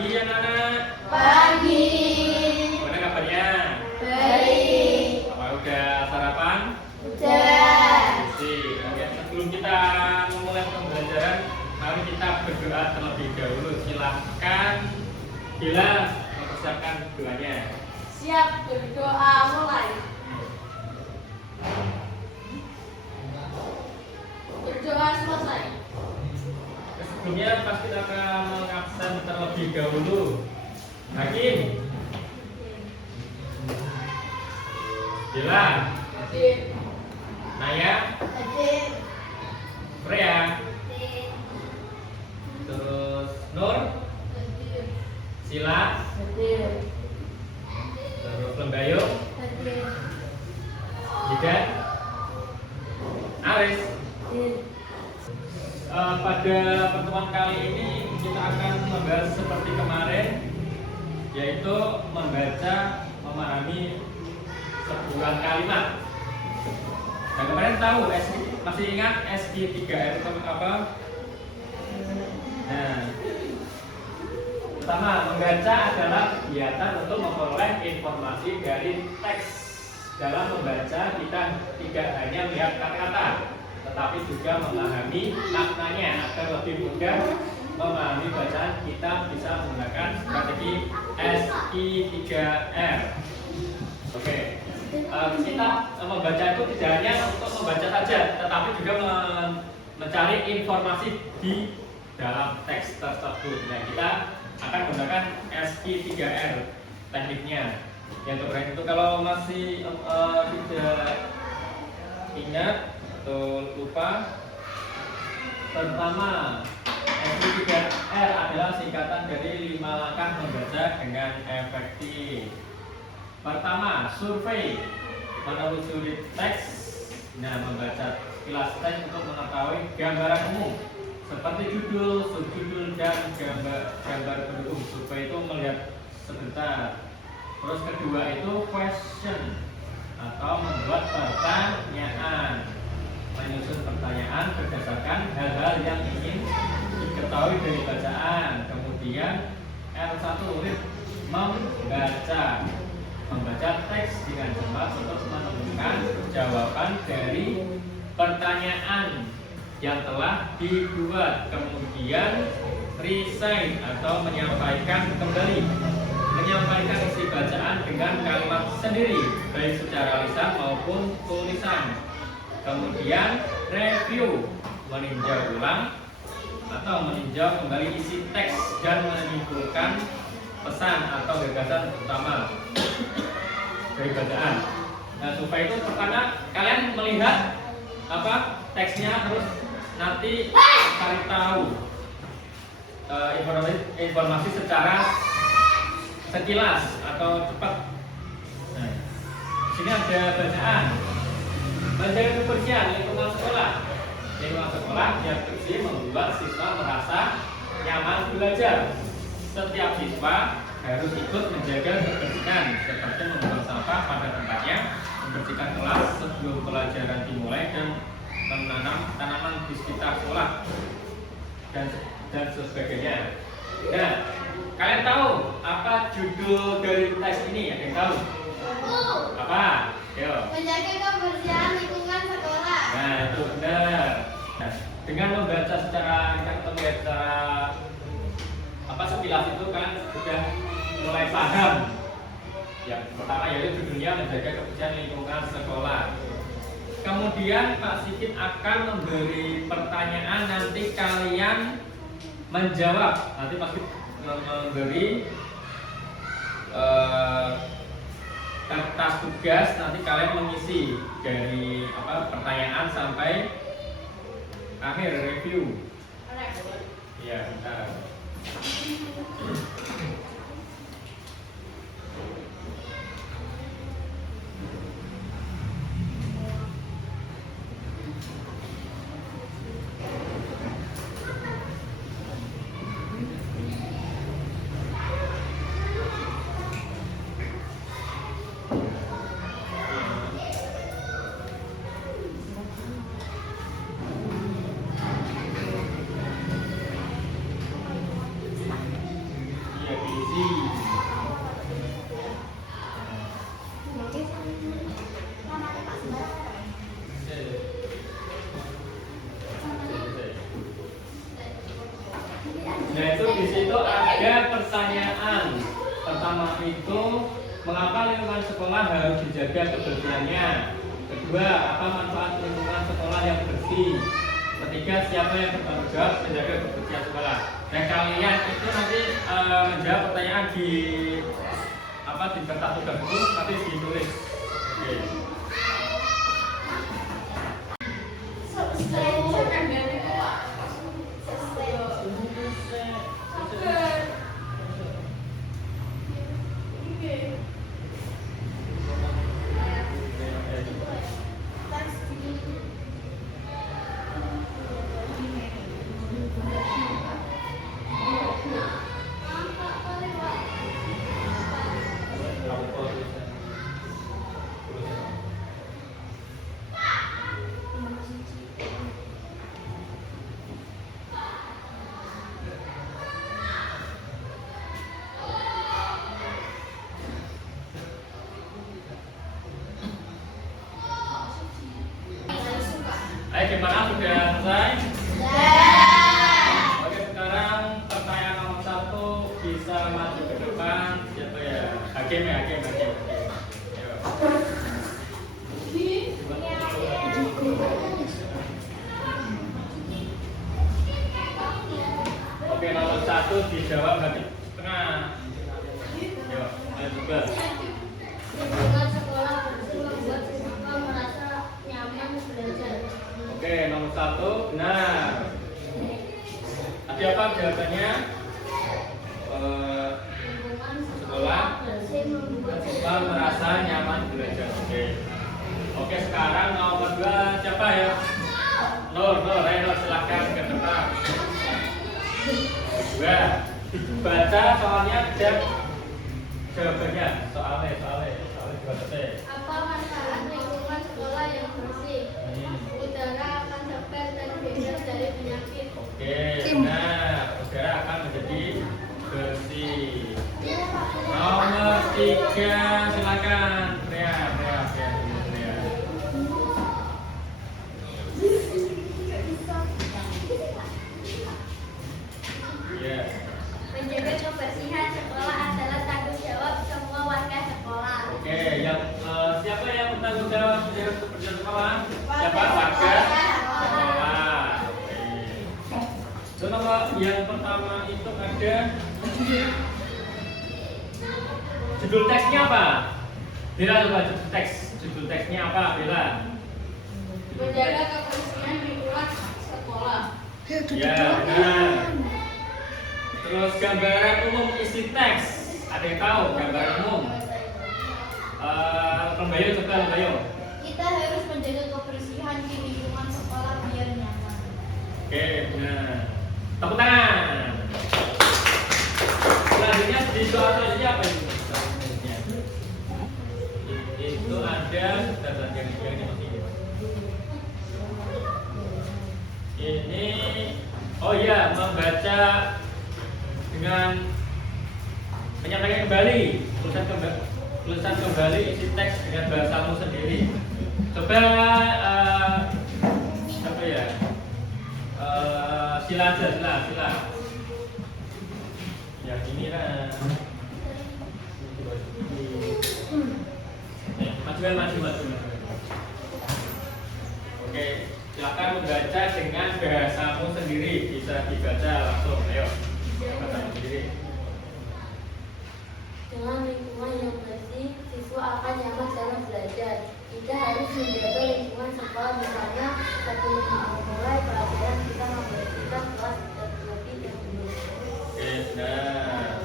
Pagi anak-anak. Pagi. Gimana kabarnya? Baik. Apa udah sarapan? Udah. Oke, sebelum kita memulai pembelajaran, mari kita berdoa terlebih dahulu. Silahkan Bila mempersiapkan doanya. Siap, berdoa mulai. Berdoa selesai. Sebelumnya pasti kita akan mengabsen terlebih dahulu. Hakim. Bila. Hadir. Naya. Hadir. Freya. Hadir. Terus Nur. Hadir. Sila. Hadir. Terus Lembayo. Hadir. Jidan. Aris. Hadir. Pada pertemuan kali ini kita akan membahas seperti kemarin, yaitu membaca, memahami sebuah kalimat. Nah, kemarin tahu, masih ingat SI3R itu apa? Nah, pertama, membaca adalah kegiatan untuk memperoleh informasi dari teks. Dalam membaca, kita tidak hanya melihat kata-kata, tetapi juga memahami maknanya. Agar lebih mudah memahami bacaan, kita bisa menggunakan strategi SI3R. Oke, kita membaca itu tidak hanya untuk membaca saja, tetapi juga mencari informasi di dalam teks tersebut. Nah, kita akan menggunakan SI3R tekniknya. Yang kemarin itu kalau masih tidak ingat atau lupa, pertama SI3R adalah singkatan dari 5 langkah membaca dengan efektif. Pertama, survei, menelusuri teks. Nah, membaca kilas teks untuk mengetahui gambaran umum seperti judul, subjudul, dan gambar pendukung. Survei itu melihat sebentar. Terus kedua itu question atau membuat pertanyaan, menyusun pertanyaan berdasarkan hal-hal yang ingin diketahui dari bacaan. Kemudian R1 membaca teks dengan jelas untuk menemukan jawaban dari pertanyaan yang telah dibuat. Kemudian recite atau menyampaikan kembali, menyampaikan isi bacaan dengan kalimat sendiri, baik secara lisan maupun tulisan. Kemudian review, meninjau ulang atau meninjau kembali isi teks dan menyimpulkan pesan atau gagasan utama dari bacaan. Nah, supaya itu pertama kalian melihat apa teksnya, terus nanti cari tahu informasi secara sekilas atau cepat. Nah, di sini ada bacaan. Menjaga kebersihan lingkungan sekolah. Lingkungan sekolah yang bersih membuat siswa merasa nyaman belajar. Setiap siswa harus ikut menjaga kebersihan, seperti membuang sampah pada tempatnya, membersihkan kelas sebelum pelajaran dimulai, dan menanam tanaman di sekitar sekolah dan sebagainya. Nah, kalian tahu apa judul dari teks ini? Ada yang tahu? Apa? Yo. Menjaga kebersihan lingkungan sekolah. Nah, itu benar. Nah, dengan membaca secara sekilas itu kan sudah mulai paham. Yang pertama yaitu judulnya menjaga kebersihan lingkungan sekolah. Kemudian Pak Sigit akan memberi pertanyaan, nanti kalian menjawab. Nanti Pak Sigit memberi kertas tugas, nanti kalian mengisi dari pertanyaan sampai akhir review. Iya, bentar. Nah itu di situ ada pertanyaan. Pertama itu, mengapa lingkungan sekolah harus dijaga kebersihannya? Kedua, apa manfaat lingkungan sekolah yang bersih? Ketiga, siapa yang bertanggung jawab menjaga kebersihan sekolah? Dan kalian itu nanti menjawab pertanyaan di di kertas tugas itu nanti ditulis. Oke. Ayo gimana, sudah selesai? Oke, sekarang pertanyaan nomor 1 bisa maju ke depan. Siapa ya? Hakim ya, hakim. Ayo. Oke, nomor 1 dijawab hakim tengah. Ayo, ayo juga. Lingkungan sekolah bersih membuat siswa merasa nyaman belajar. Oke, nomor 1 benar. Tadi apa jawabannya? Lingkungan Sekolah bersih membuat siswa merasa nyaman belajar. Oke, sekarang nomor 2 siapa ya? Nur, ayo silakan ke depan. Dua, baca soalnya dan jawabannya. Soalnya dibaca. apa manfaat lingkungan sekolah yang bersih? Udara akan segar dan bebas dari penyakit. Oke, nah udara akan menjadi bersih. Nomor 3 silakan. Pria. Iya. Menjaga kebersihan sekolah adalah tanggung jawab semua warga sekolah. Oke, yang siapa yang bertanggung jawab menjaga kebersihan sekolah? Siapa? Warga sekolah. Oke. So, nomor yang pertama itu ada judul teksnya apa? Bella coba judul teksnya apa, Bella? Menjaga kebersihan lingkungan sekolah. Ya, benar. Terus gambaran umum isi teks. Ada yang tahu gambaran umum? Lembayo. Kita harus menjaga kebersihan di lingkungan sekolah biar nyaman. Oke, benar. Tepuk tangan. Selanjutnya di soal selanjutnya apa ini? Itu ada yang ini. Oh iya, membaca dengan menyampaikan kembali tulisan kembali isi teks dengan bahasamu sendiri. Coba apa ya? Sila. Ya ini lah. Maju. Oke, silakan membaca dengan bahasamu sendiri. Bisa dibaca langsung. Ayo, bahasamu sendiri. Dengan lingkungan yang bersih, siswa akan nyaman dalam belajar. Kita harus menjaga lingkungan sekolah, misalnya sebelum memulai pelajaran kita membersihkan kelas terlebih dahulu. Oke, nah.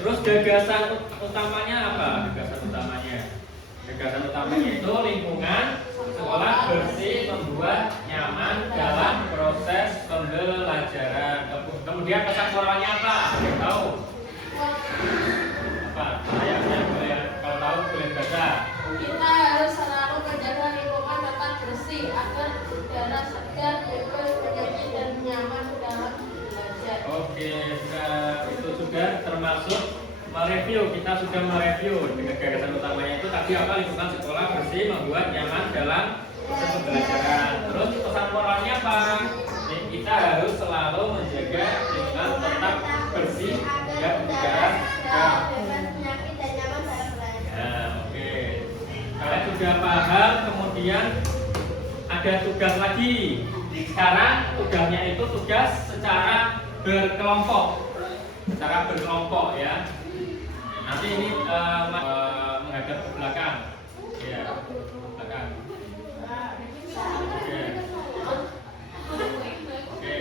Terus gagasan utamanya apa? Gagasan utamanya itu lingkungan sekolah bersih membuat nyaman dalam proses pembelajaran. Kemudian pesan moralnya apa? Ada tahu? Apa? Kalau tahu boleh baca. Kita harus selalu menjaga lingkungan tetap bersih agar udara segar, bebas penyakit dan nyaman dalam belajar. Oke, itu sudah termasuk mereview. Kita sudah mereview dengan gagasan utamanya itu tadi apa? Lingkungan sekolah bersih membuat nyaman dalam proses pembelajaran. Terus pesan moralnya apa? ada tugas lagi. Sekarang tugasnya itu tugas secara berkelompok. Secara berkelompok ya. Nanti ini menghadap ke belakang. Ya, belakang. Oke. Oke.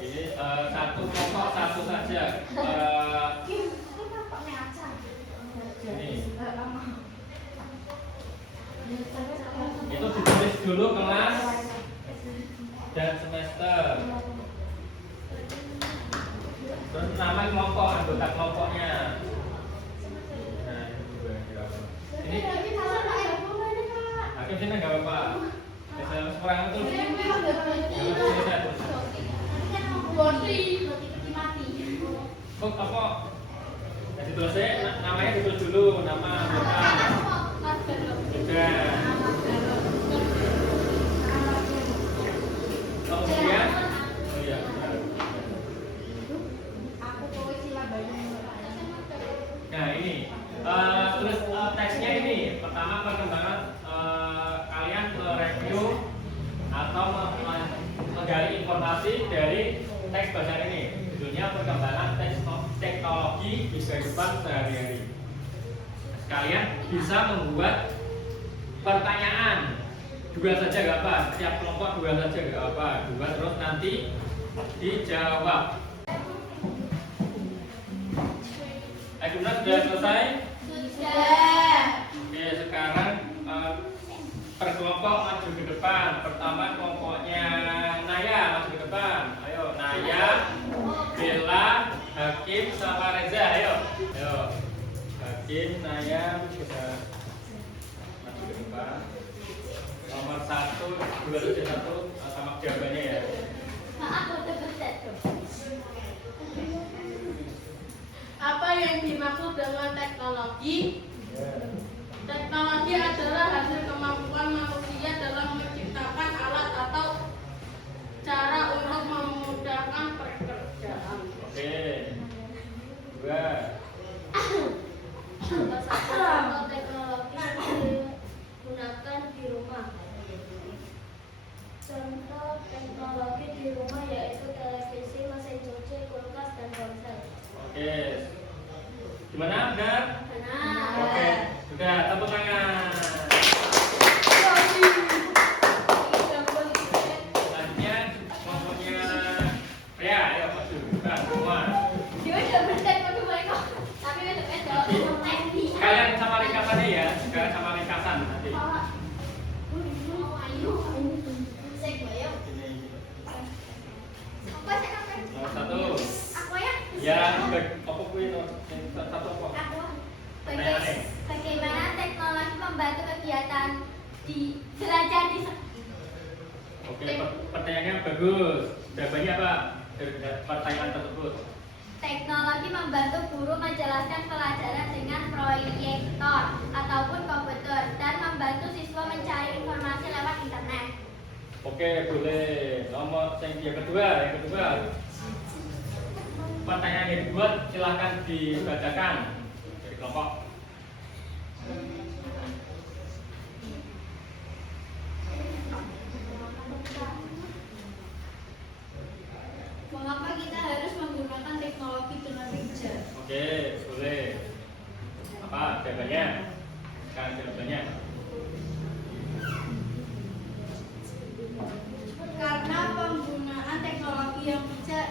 Ini satu kelompok satu saja. Ini. Itu ditulis dulu kelas dan semester. Terus nama kelompok, anggota kelompoknya. Nah, ini hakim sini nggak apa-apa. Misalnya sekarang itu kok apa? Ya ditulis namanya ditulis dulu, nama anggota. Sudah. Kemudian, oh iya. Nah ini, tulis teksnya ini. Pertama perkembangan kalian review atau menggali informasi dari teks bacaan ini. Judulnya perkembangan teknologi di kehidupan sehari-hari. Kalian bisa membuat pertanyaan. Dua saja nggak apa, setiap kelompok dua saja nggak apa, dua terus nanti dijawab. Akhirnya sudah selesai? Sudah. Oke, sekarang per kelompok maju ke depan. Pertama kelompoknya Naya maju ke depan. Ayo Naya, Bella, Hakim sama Reza. Ayo, ayo. Hakim, Naya sudah maju ke depan. Nomor 1, 2, 1 sama jawabannya ya. Apa yang dimaksud dengan teknologi? Teknologi adalah hasil kemampuan manusia dalam menciptakan alat atau cara untuk memudahkan pekerjaan. Oke. 2. Contoh teknologi yang digunakan di rumah. Contoh teknologi di rumah yaitu televisi, mesin cuci, kulkas, dan ponsel. Oke. Gimana? Benar? Benar. Oke. Sudah, tepuk tangan. Selanjutnya kelompoknya Ria, ayo maju. Nah, semua. Dia udah berdekat waktu mereka, tapi Kalian sama ringkasannya ya, sekarang sama ringkasan nanti. Nomor 1. Ya, apa kuwi satu apa? Bagaimana teknologi membantu kegiatan di belajar di Oke, pertanyaannya bagus. Jawabannya apa? Dari pertanyaan tersebut. Teknologi membantu guru menjelaskan pelajaran dengan proyektor ataupun komputer dan membantu siswa mencari informasi lewat internet. Oke, boleh. Nomor yang kedua. Pertanyaan yang dibuat silahkan dibacakan dari kelompok. Mengapa kita harus menggunakan teknologi dengan bijak? Oke, boleh. Apa jawabannya? Sekarang jawabannya. Karena penggunaan teknologi yang bijak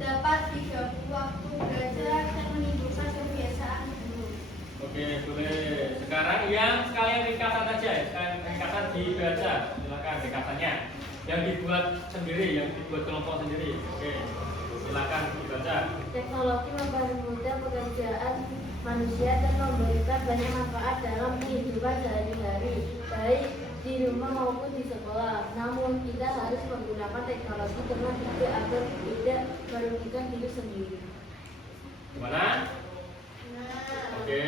dapat digabung waktu belajar dan menimbulkan kebiasaan baru. Oke, boleh. Sekarang yang sekalian ringkasan saja, sekalian ringkasan dibaca. Silakan ringkasannya. Yang dibuat sendiri, yang dibuat kelompok sendiri. Oke, silakan dibaca. Teknologi mempermudah pekerjaan manusia dan memberikan banyak manfaat dalam kehidupan sehari-hari, baik di rumah maupun di sekolah. Namun kita harus menggunakan teknologi dengan bijak agar tidak merugikan diri sendiri. Gimana? Oke,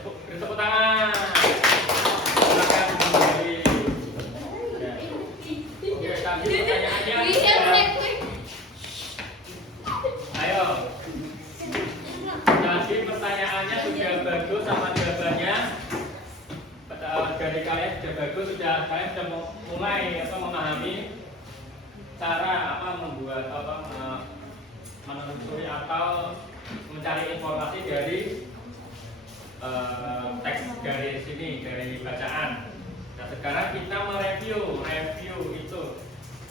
beri tepuk tangan. Silakan kembali. Ya. Oke, tadi pertanyaannya. Ayo. Tadi pertanyaannya sudah bagus sama jawabannya. Dari kalian mulai memahami cara membuat menelusuri atau mencari informasi dari teks dari sini, dari bacaan. Nah, sekarang kita mereview itu.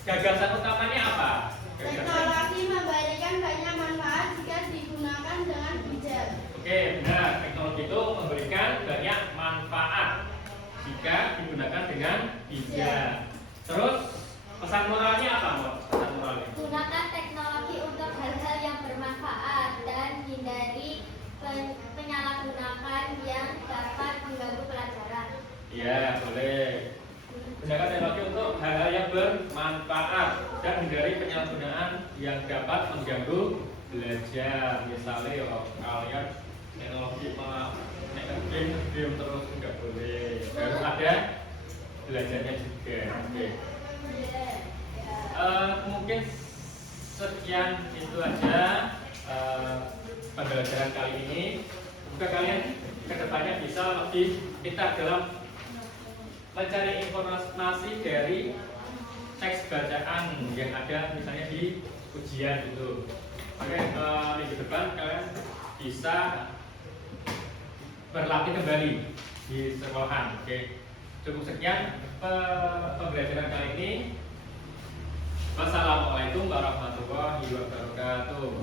Gagasan utamanya apa? Teknologi memberikan banyak manfaat jika digunakan dengan bijak. Oke, benar. Teknologi itu memberikan banyak manfaat jika digunakan dengan bijak. Terus pesan moralnya apa, Mbak? Pesan moralnya? Gunakan teknologi untuk hal-hal yang bermanfaat dan hindari penyalahgunaan yang dapat mengganggu pelajaran. Iya, boleh. Gunakan teknologi untuk hal-hal yang bermanfaat dan hindari penyalahgunaan yang dapat mengganggu belajar. Misalnya, kalian teknologi game terus nggak boleh. Harus ada belajarnya juga. Oke. Mungkin sekian itu aja pembelajaran kali ini. Semoga kalian kedepannya bisa lebih pintar dalam mencari informasi dari teks bacaan yang ada misalnya di ujian gitu. Oke, minggu depan kalian bisa berlatih kembali di sekolahan. Oke, cukup sekian pembelajaran kali ini. Wassalamualaikum warahmatullahi wabarakatuh.